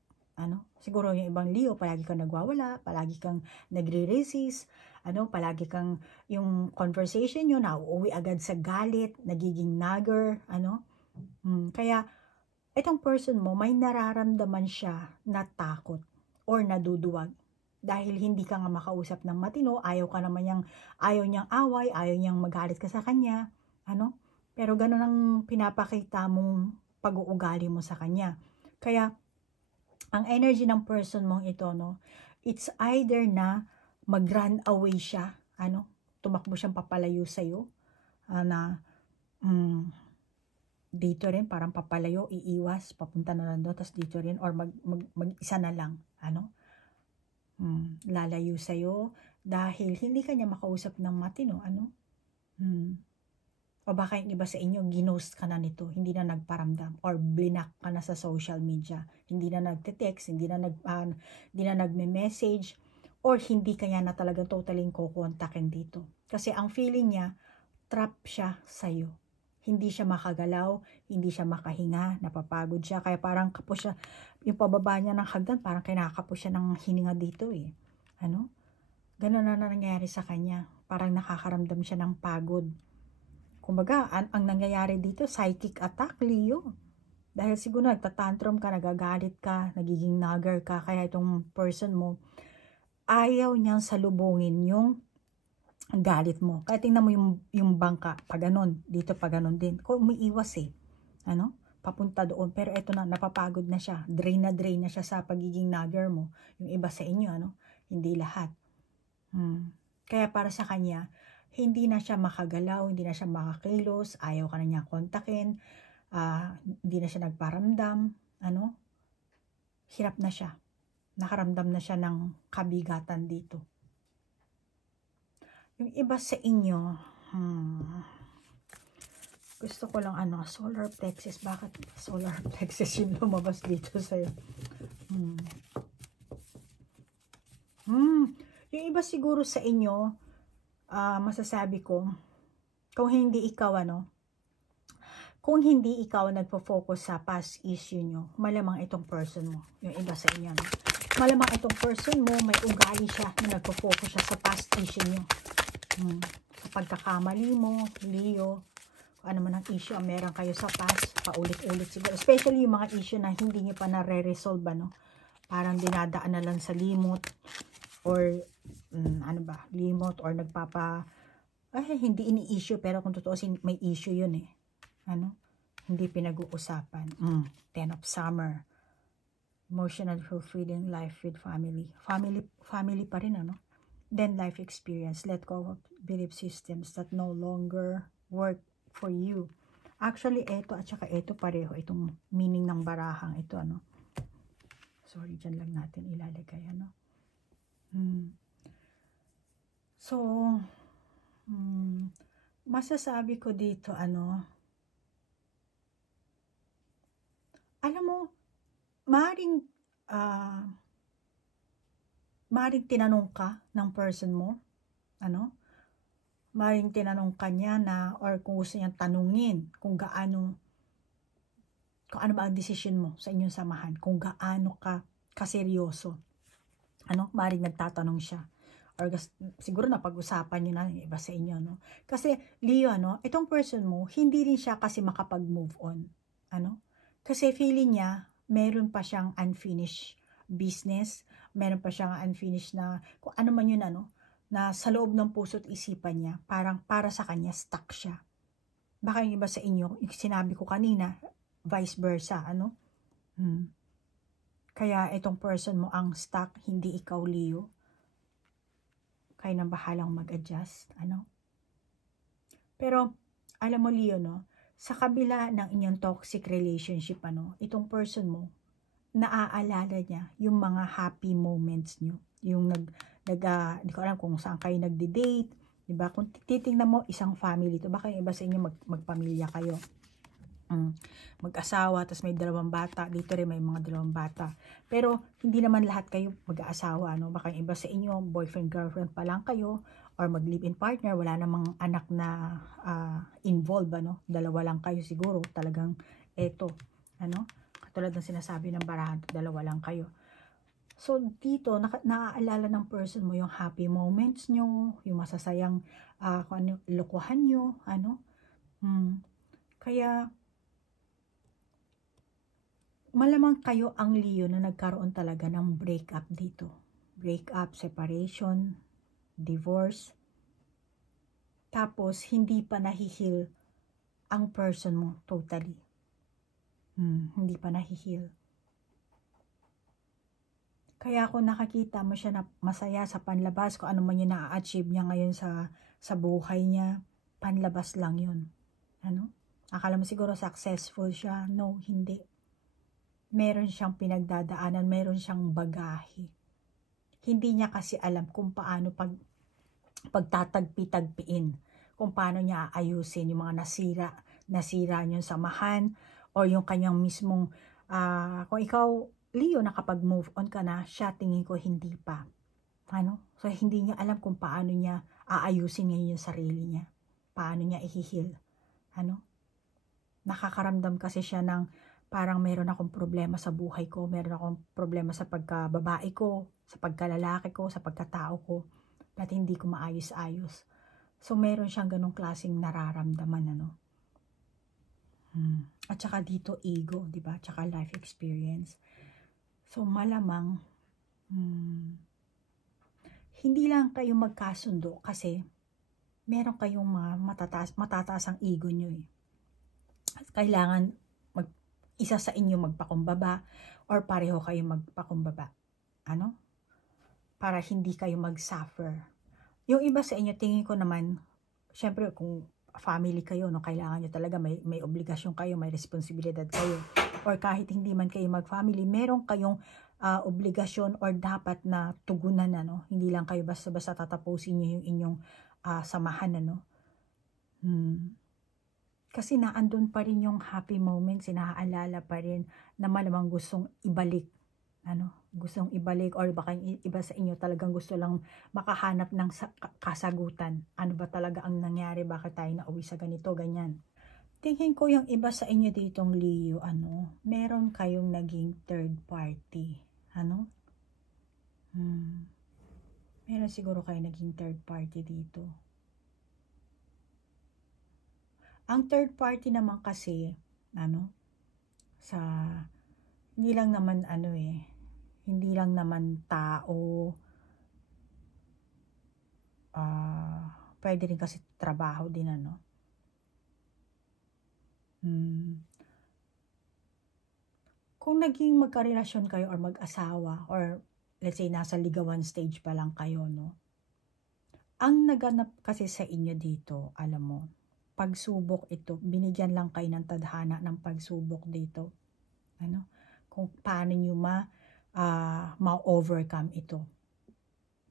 Siguro yung ibang Leo, palagi kang nagwawala, palagi kang nagre-resist, palagi kang yung conversation nyo, nauuwi agad sa galit, nagiging nagger, Kaya, itong person mo, may nararamdaman siya na takot or naduduwag. Dahil hindi ka nga makausap ng matino, ayaw niyang away, ayaw niyang magalit ka sa kanya, Pero ganun ang pinapakita mong pag-uugali mo sa kanya. Kaya, ang energy ng person mong ito, no, it's either na mag-run away siya, tumakbo siyang papalayo sa'yo, dito rin, parang papalayo, iiwas, papunta na lang doon, tapos dito rin, or mag-isa na lang, lalayo sa'yo, dahil hindi kanya makausap ng matino, o baka yung iba sa inyo, ginost ka na nito, hindi na nagparamdam, or blinak ka na sa social media, hindi na nagte-text, hindi na nagme-message, or hindi kanya na talaga totally kukontakin dito. Kasi ang feeling niya, trap siya sa'yo. Hindi siya makagalaw, hindi siya makahinga, napapagod siya, kaya parang kapos siya, yung pababa niya ng hagdan, parang kinakapos siya ng hininga dito eh. Ganun na nangyayari sa kanya, parang nakakaramdam siya ng pagod. Kumbaga, ang nangyayari dito, psychic attack, Leo. Dahil siguro nagtatantrum ka, nagagalit ka, nagiging nagger ka, kaya itong person mo, ayaw niyang salubungin yung galit mo. Kaya tingnan mo yung bangka, pa ganun, dito pa ganun din. Kung umiiwas eh, papunta doon. Pero eto na, napapagod na siya, drain na siya sa pagiging nagger mo. Yung iba sa inyo, hindi lahat. Kaya para sa kanya, hindi na siya makagalaw, hindi na siya makakilos, ayaw ka na niya kontakin, hindi na siya nagparamdam, hirap na siya. Nakaramdam na siya ng kabigatan dito. Yung iba sa inyo, gusto ko lang solar plexus. Bakit solar plexus yung lumabas dito sa'yo? Yung iba siguro sa inyo, masasabi ko, kung hindi ikaw nagpo-focus sa past issue nyo, malamang itong person mo, yung iba sa inyo, malamang itong person mo, may ugali siya na nagpo-focus siya sa past issue nyo. Sa pagkakamali mo, Leo, kung ano man ang issue ang meron kayo sa past, paulit-ulit siguro, especially yung mga issue na hindi nyo pa nare-resolve, parang dinadaan na lang sa limot, or limot, or hindi ini-issue, pero kung totoo may issue yun eh. Hindi pinag-uusapan. 10 of Summer. Emotional fulfilling life with family. Family pa rin, Then life experience. Let go of belief systems that no longer work for you. Actually, ito at saka ito pareho. Itong meaning ng barahang ito, Sorry, dyan lang natin ilalagay, So, masasabi ko dito, alam mo, maaaring tinanong ka ng person mo, maaaring tinanong ka niya or kung gusto niyang tanungin kung ano ba ang decision mo sa inyong samahan, kung gaano ka kaseryoso, maaaring nagtatanong siya, or siguro napag-usapan nyo na yung iba sa inyo, kasi Leo, itong person mo, hindi rin siya kasi makapag-move on, kasi feeling niya, meron pa siyang unfinished business, meron pa siyang unfinished na, kung ano man yun, na sa loob ng puso't isipan niya, parang para sa kanya, stuck siya. Baka yung iba sa inyo, yung sinabi ko kanina, vice versa, Kaya itong person mo ang stuck, hindi ikaw, Leo. Kaya nang bahalang mag-adjust, Pero, alam mo, Leo, sa kabila ng inyong toxic relationship, itong person mo, naaalala niya yung mga happy moments nyo. Yung hindi ko alam kung saan kayo nagde-date, diba? Kung titingnan mo, isang family to, baka yung iba sa inyo magpamilya kayo. Mag-asawa, tapos may 2 bata, dito rin may mga 2 bata. Pero, hindi naman lahat kayo mag-aasawa, Baka yung iba sa inyo, boyfriend, girlfriend pa lang kayo, or mag-live-in partner, wala namang anak na involved, 2 lang kayo siguro, talagang eto, katulad ng sinasabi ng barahan, 2 lang kayo. So, dito, naaalala ng person mo yung happy moments nyo, yung masasayang lokohan nyo, Kaya, malamang kayo ang Leo na nagkaroon talaga ng breakup dito. Breakup, separation, divorce. Tapos, hindi pa nahihil ang person mo totally. Hindi pa nahihil. Kaya kung nakakita mo siya na masaya sa panlabas, kung ano man yung na-achieve niya ngayon sa buhay niya, panlabas lang yun. Ano? Akala mo siguro successful siya. No, hindi. Meron siyang pinagdadaanan, meron siyang bagahe. Hindi niya kasi alam kung paano pagtatagpi-tagpiin, kung paano niya aayusin yung mga nasira niyong samahan, o yung kanyang mismong, kung ikaw, Leo, nakapag-move on ka na, siya tingin ko hindi pa. Ano? So, hindi niya alam kung paano niya aayusin ngayon yung sarili niya. Paano niya i-heal. Ano? Nakakaramdam kasi siya ng parang meron akong problema sa buhay ko, meron akong problema sa pagkababae ko, sa pagkalalaki ko, sa pagkatao ko, at hindi ko maayos-ayos. So, meron siyang ganong klaseng nararamdaman, ano? At saka dito, ego, di ba? At saka life experience. So, malamang, hindi lang kayo magkasundo kasi meron kayong mga matataas ang ego nyo eh. Kailangan isa sa inyo magpakumbaba or pareho kayo magpakumbaba. Ano? Para hindi kayo mag-suffer. Yung iba sa inyo, tingin ko naman, syempre kung family kayo, no, kailangan nyo talaga, may obligasyon kayo, may responsibilidad kayo. Or kahit hindi man kayo mag-family, meron kayong obligasyon or dapat na tugunan, ano? Hindi lang kayo basta-basta tatapusin nyo yung inyong samahan, ano? Kasi naandun pa rin yung happy moments, naaalala pa rin na malamang gustong ibalik. Ano? Gustong ibalik, or baka iba sa inyo talagang gusto lang makahanap ng kasagutan. Ano ba talaga ang nangyari? Bakit tayo nauwi sa ganito, ganyan? Tingin ko yung iba sa inyo ditong Leo, ano, meron kayong naging third party. Ano? Meron siguro kayo naging third party dito. Ang third party naman kasi, ano, hindi lang naman hindi lang naman tao, pwede rin kasi trabaho din, ano. Kung naging magkarelasyon kayo or mag-asawa, or let's say nasa ligawan stage pa lang kayo, no, ang naganap kasi sa inyo dito, alam mo, pagsubok ito, binigyan lang kayo ng tadhana ng pagsubok dito. Ano? Kung paano nyo ma-overcome ito.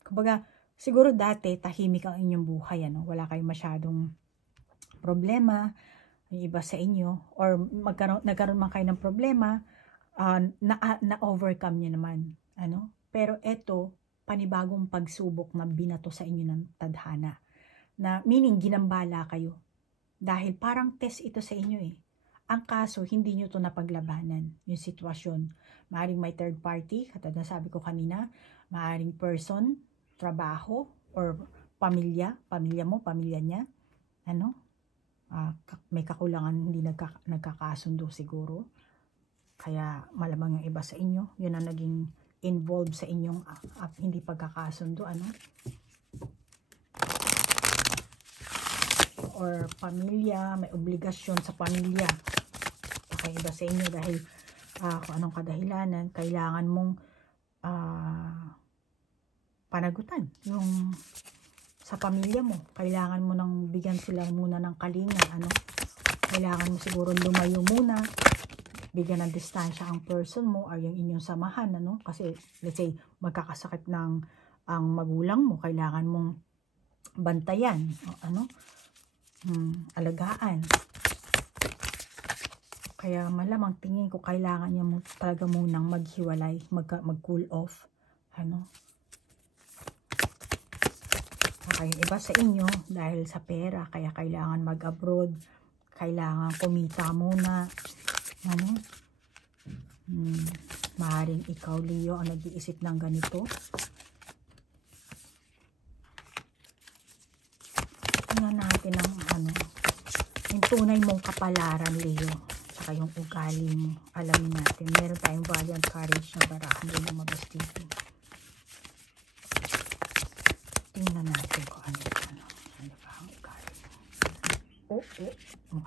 Kumbaga, siguro dati, tahimik ang inyong buhay, ano? Wala kayong masyadong problema, yung iba sa inyo, or nagkaroon man kayo ng problema, na-overcome nyo naman. Ano? Pero ito, panibagong pagsubok na binato sa inyo ng tadhana. Na meaning, ginambala kayo. Dahil parang test ito sa inyo eh. Ang kaso, hindi nyo to napaglabanan, yung sitwasyon. Maaring may third party, katulad na sabi ko kanina, maaring person, trabaho, or pamilya mo, pamilya niya, ano? May kakulangan, hindi nagkakasundo siguro. Kaya malamang yung iba sa inyo, yun ang naging involved sa inyong hindi pagkakasundo, ano? Or pamilya, may obligasyon sa pamilya. Baka iba sa inyo dahil kung anong kadahilanan, kailangan mong panagutan yung sa pamilya mo. Kailangan mo nang bigyan sila muna ng kalinga, ano? Kailangan mo siguro lumayo muna, bigyan ng distansya ang person mo or yung inyong samahan, ano? Kasi let's say magkakasakit ng ang magulang mo, kailangan mong bantayan, ano? Alagaan. Kaya malamang tingin ko kailangan niya talaga munang maghiwalay, mag-cool off, ano. Kaya yung iba sa inyo dahil sa pera, kaya kailangan mag-abroad, kailangan kumita muna, ano. Maaaring ikaw, Leo, ang nag-iisip ng ganito. Tingnan natin ang yung tunay mong kapalaran, Leo, saka yung ugali mo. Alamin natin, meron tayong valiant courage na barahan din lumabas dito. Tingnan natin kung ano ba ang ugali mo.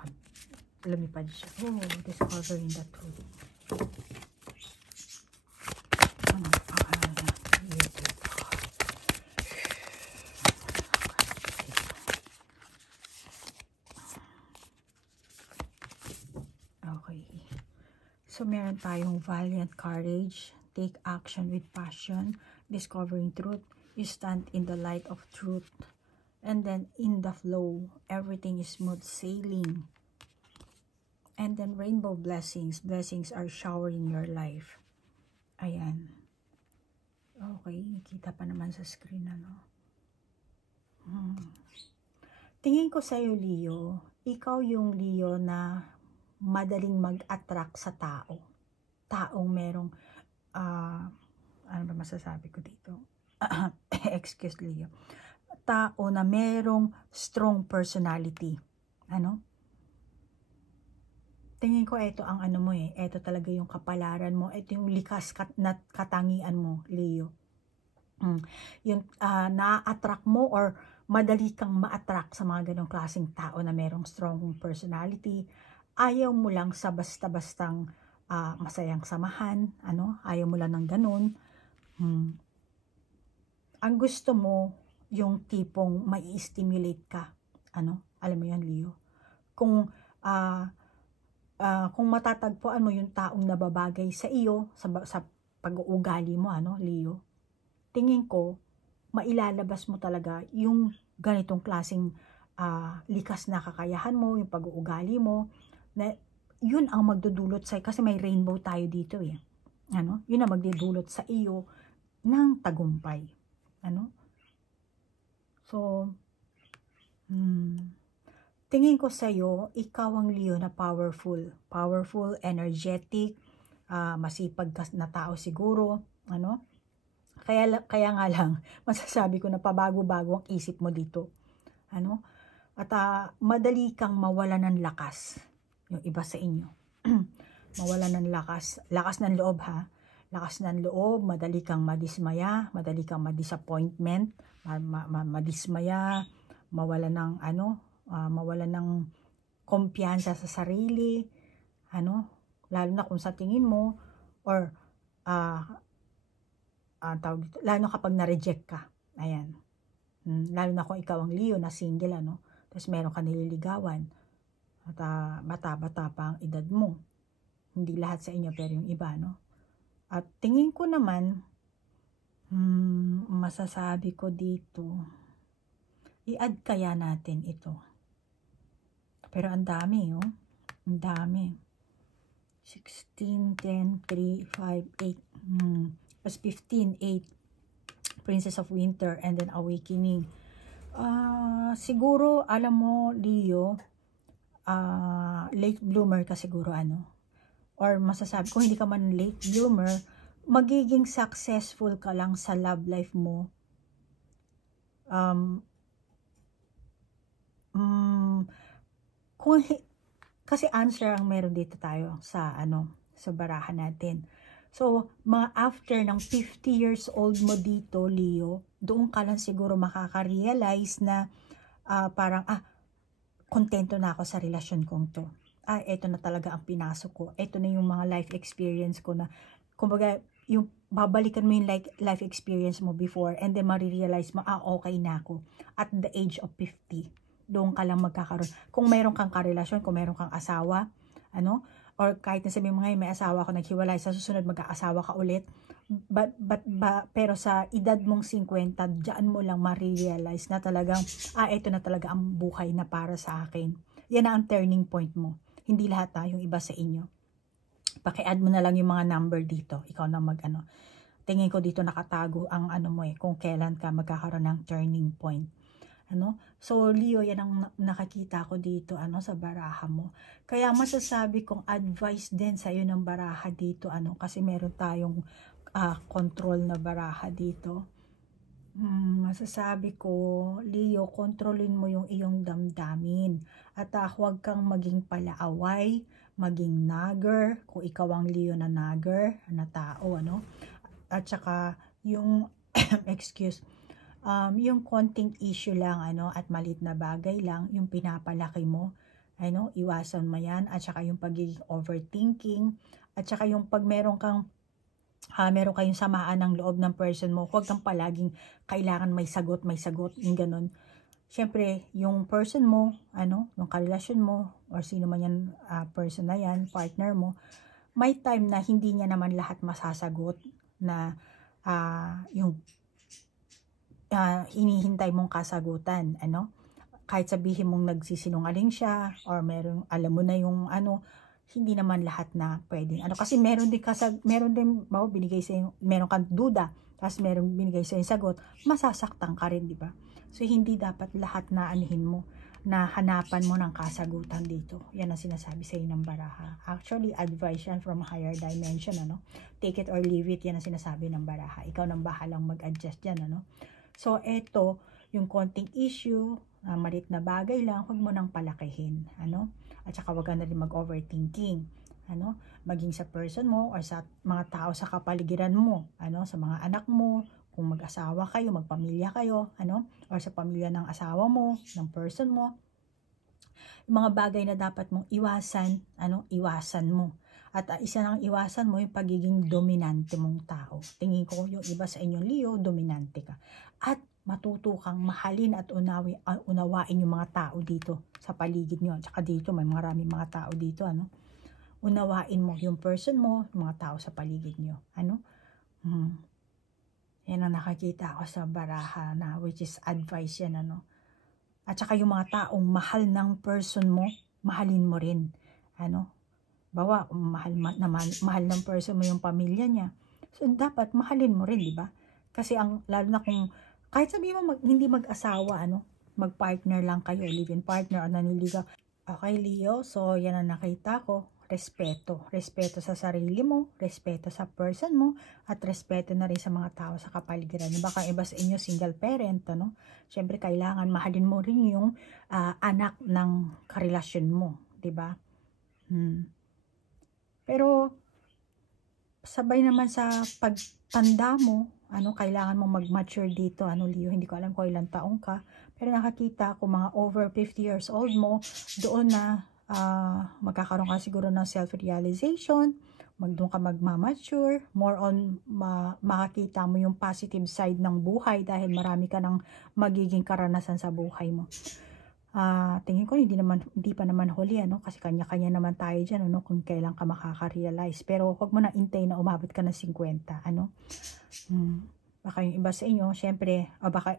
lumipad siya. Oh, discovering the truth. Ano ang okay. So, meron tayong valiant courage, take action with passion, discovering truth, you stand in the light of truth, and then in the flow, everything is smooth sailing. And then rainbow blessings, blessings are showering your life. Ayan. Okay, kita pa naman sa screen, ano. Tingin ko sa'yo, Leo, ikaw yung Leo na madaling mag-attract sa tao. Taong merong, ano ba masasabi ko dito? Excuse, Leo. Tao na merong strong personality. Ano? Tingin ko ito ang ano mo eh. Ito talaga yung kapalaran mo. Ito yung likas na katangian mo, Leo. Yung na-attract mo or madali kang ma-attract sa mga ganong klaseng tao na merong strong personality. Ayaw mo lang sa basta-bastang masayang samahan, ano? Ayaw mo lang ng ganun. Ang gusto mo, yung tipong mai-stimulate ka. Ano? Alam mo yan, Leo? Kung matatagpuan mo yung taong nababagay sa iyo, sa pag-uugali mo, ano, Leo? Tingin ko, mailalabas mo talaga yung ganitong klaseng likas na kakayahan mo, yung pag-uugali mo, na yun ang magdudulot sa, kasi may rainbow tayo dito eh. Ano? Yun ang magdudulot sa iyo ng tagumpay. Ano? So, tingin ko sa'yo, ikaw ang Leo na powerful, energetic, masipag na tao siguro, ano? Kaya nga lang, masasabi ko na pabago-bago ang isip mo dito. Ano? At madali kang mawala ng lakas. Yung iba sa inyo. Mawala ng lakas. Lakas ng loob ha. Lakas ng loob, madali kang madismaya, madali kang madisappointment, madismaya, mawala ng mawala ng kumpiyansa sa sarili, ano? Lalo na kung sa tingin mo or lalo na kapag na-reject ka. Ayan. Lalo na kung ikaw ang Leo na single, ano? Tapos meron ka nililigawan. At bata-bata pa ang edad mo. Hindi lahat sa inyo, pero yung iba, no? At tingin ko naman, masasabi ko dito, i-add kaya natin ito. Pero ang dami, oh. Ang dami. 16, 10, 3, 5, 8. Plus 15, 8, Princess of Winter, and then Awakening. Siguro, alam mo, Leo, late bloomer ka siguro, ano? Or masasabi, kung hindi ka man late bloomer, magiging successful ka lang sa love life mo. Kasi answer ang meron dito tayo sa, sa barahan natin. So, mga after ng 50 years old mo dito, Leo, doon ka lang siguro makaka-realize na parang, kontento na ako sa relasyon kong to. Eto na talaga ang pinasok ko. Eto na yung mga life experience ko na, kumbaga, yung babalikan mo yung life experience mo before and then marirealize mo, okay na ako at the age of 50. Doon ka lang magkakaroon. Kung mayroon kang karelasyon, kung mayroon kang asawa, or kahit na sabihin mo ngayon may asawa ako, naghiwalay, sa susunod mag-aasawa ka ulit, pero sa edad mong 50, diyan mo lang ma-realize na talagang, ito na talaga ang buhay na para sa akin. Yan na ang turning point mo. Hindi lahat yung iba sa inyo. Paki-add mo na lang yung mga number dito. Ikaw na tingin ko dito nakatago ang kung kailan ka magkakaroon ng turning point. So Leo, yan ang nakakita ko dito sa baraha mo. Kaya masasabi kong advice din sa iyo ng baraha dito kasi meron tayong control na baraha dito. Masasabi ko, Leo, kontrolin mo yung iyong damdamin at huwag kang maging palaaway, maging nagger, kung ikaw ang Leo na nagger na tao, at saka yung yung konting issue lang at malit na bagay lang yung pinapalaki mo Iwasan mo yan, at saka yung pagiging overthinking, at saka yung pag meron kayong samaan ng loob ng person mo, huwag kang palaging kailangan may sagot, yung ganun. Siyempre, yung person mo, yung karelasyon mo, or sino man yan, person na yan, partner mo, may time na hindi niya naman lahat masasagot na yung hinihintay mong kasagutan, kahit sabihin mong nagsisinungaling siya, or alam mo na yung hindi naman lahat na pwedeng, kasi meron din binigay sa meron kang duda, tapos meron binigay sa sagot, masasaktan ka rin, di ba? So, hindi dapat lahat na mo, na hanapan mo ng kasagutan dito. Yan ang sinasabi sa ng baraha. Actually, advice yan from higher dimension, Take it or leave it, yan ang sinasabi ng baraha. Ikaw nang bahalang mag-adjust yan, So, eto, yung konting issue, malit na bagay lang, huwag mo nang palakihin, At saka huwag ka na rin mag-overthinking, maging sa person mo or sa mga tao sa kapaligiran mo, sa mga anak mo, kung mag-asawa kayo, magpamilya kayo, or sa pamilya ng asawa mo, ng person mo. Yung mga bagay na dapat mong iwasan, iwasan mo. At isa ng iwasan mo yung pagiging dominante mong tao. Tingin ko yung iba sa inyong Leo, dominante ka. At matuto kang mahalin at unawain yung mga tao dito sa paligid nyo. Tsaka dito, may maraming mga tao dito, Unawain mo yung person mo, yung mga tao sa paligid nyo, Yan ang nakakita ko sa baraha na, which is advice yan, At saka yung mga taong mahal ng person mo, mahalin mo rin, Bawa, mahal ng person mo yung pamilya niya. So, dapat mahalin mo rin, di ba? Kasi lalo na kung, kahit sabihin mo hindi mag-asawa, mag-partner lang kayo, live-in partner, o naniligaw. Okay, Leo, so yan ang nakita ko. Respeto sa sarili mo, respeto sa person mo, at respeto na rin sa mga tao sa kapaligiran. Baka iba sa inyo single parent, Syempre kailangan mahalin mo rin yung anak ng karelasyon mo, 'di ba? Pero sabay naman sa pagtanda mo, kailangan mo mag-mature dito, Leo, hindi ko alam kung ilang taong ka, pero nakakita ko mga over 50 years old mo, doon na magkakaroon ka siguro ng self-realization, doon ka magmamature, more on makakita mo yung positive side ng buhay dahil marami ka ng magiging karanasan sa buhay mo. Tingin ko hindi pa naman huli, kasi kanya-kanya naman tayo dyan, kung kailan ka makaka-realize, pero huwag mo na intay na umabot ka ng 50, baka yung iba sa inyo, syempre, baka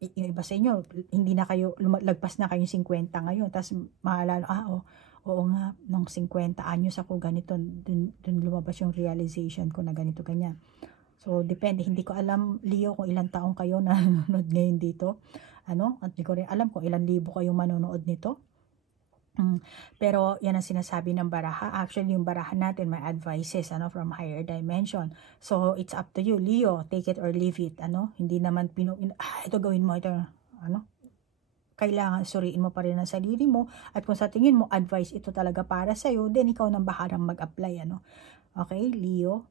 yung iba sa inyo, hindi na kayo, lagpas na kayong 50 ngayon, tapos maalala, oo nga, nung 50 anyos ako, ganito, dun lumabas yung realization ko na ganito, ganyan. So, depende, hindi ko alam, Leo, kung ilang taong kayo na nanonood ngayon dito, at hindi ko rin alam kung ilang libo kayong manonood nito. Pero yan ang sinasabi ng baraha. Actually, yung baraha natin may advices from higher dimension. So, it's up to you, Leo. Take it or leave it. Hindi naman ito gawin mo, ito, kailangan suriin mo pa rin ang sarili mo. At kung sa tingin mo, advice ito talaga para sa'yo, then ikaw nang bahalang mag-apply, Okay, Leo,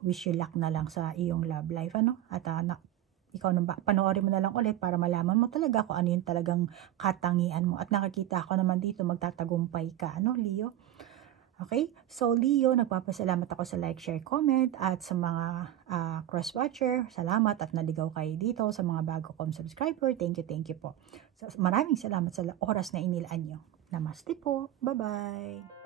wish you luck na lang sa iyong love life, At ikaw nang panoorin mo na lang ulit para malaman mo talaga kung ano yung talagang katangian mo. At nakikita ko naman dito magtatagumpay ka, Leo? Okay? So, Leo, nagpapasalamat ako sa like, share, comment, at sa mga cross-watcher. Salamat at naligaw kayo dito. Sa mga bago kong subscriber, thank you po. So, maraming salamat sa oras na inilaan nyo. Namaste po. Bye-bye.